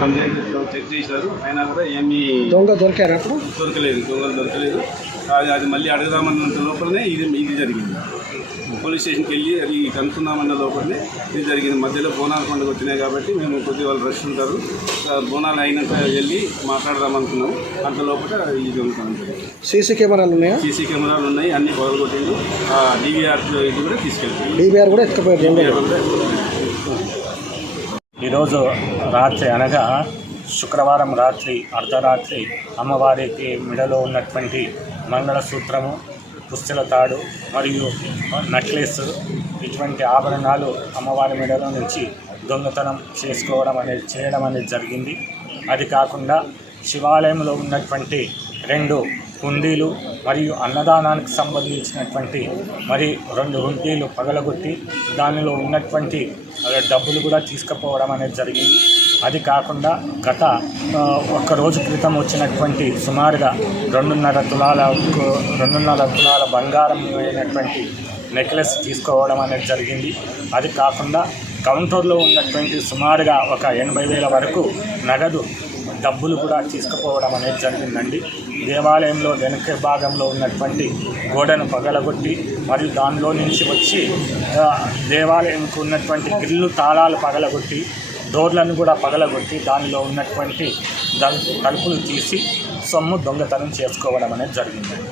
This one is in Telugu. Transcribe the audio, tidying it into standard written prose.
కంప్లైంట్ చెక్ చేశారు, అయినా కూడా ఏమీ దొరకలేదు. దొంగలు దొరకలేదు. అది మళ్ళీ అడుగుదామన్నంత లోపలనే ఇది జరిగింది. పోలీస్ స్టేషన్కి వెళ్ళి అది కనుక్కుందామన్న లోపలనే ఇది జరిగింది. మధ్యలో బోనాల పండుగ వచ్చినాయి కాబట్టి మేము కొద్దిగా వాళ్ళు రష్ ఉంటారు, బోనాలు అయినాక వెళ్ళి మాట్లాడదాం అనుకున్నాం. అంత లోపల ఇది ఉంటుంది. సీసీ కెమెరాలు ఉన్నాయా? సీసీ కెమెరాలు ఉన్నాయి, అన్ని పగలగొట్టిండు. DVR ఇది కూడా తీసుకెళ్తాం. DVR కూడా ఎత్తుకుపోయారు. ఈరోజు రాత్రి అనగా శుక్రవారం రాత్రి అర్ధరాత్రి అమ్మవారికి మెడలో ఉన్నటువంటి మంగళసూత్రము, పుస్తల తాడు మరియు నెక్లెస్ ఇటువంటి ఆభరణాలు అమ్మవారి మెడలో నుంచి దొంగతనం చేయడం అనేది జరిగింది. అది కాకుండా శివాలయంలో ఉన్నటువంటి 2 హుండీలు మరియు అన్నదానానికి సంబంధించినటువంటి 2 హుండీలు పగలగొట్టి దానిలో ఉన్నటువంటి డబ్బులు కూడా తీసుకుపోవడం అనేది జరిగింది. అది కాకుండా గత 1 రోజు క్రితం వచ్చినటువంటి సుమారుగా 2.5 తులాల బంగారం అయినటువంటి నెక్లెస్ తీసుకోవడం అనేది జరిగింది. అది కాకుండా కౌంటర్లో ఉన్నటువంటి సుమారుగా ఒక 80,000 వరకు నగదు డబ్బులు కూడా తీసుకుపోవడం అనేది జరిగిందండి. దేవాలయంలో వెనుక భాగంలో ఉన్నటువంటి గోడను పగలగొట్టి మరియు దానిలో నుంచి వచ్చి దేవాలయంకు ఉన్నటువంటి గ్రిల్లు తాళాలు పగలగొట్టి డోర్లను కూడా పగలగొట్టి దానిలో ఉన్నటువంటి తలుపులు తీసి సొమ్ము దొంగతనం చేసుకోవడం అనేది జరిగిందండి.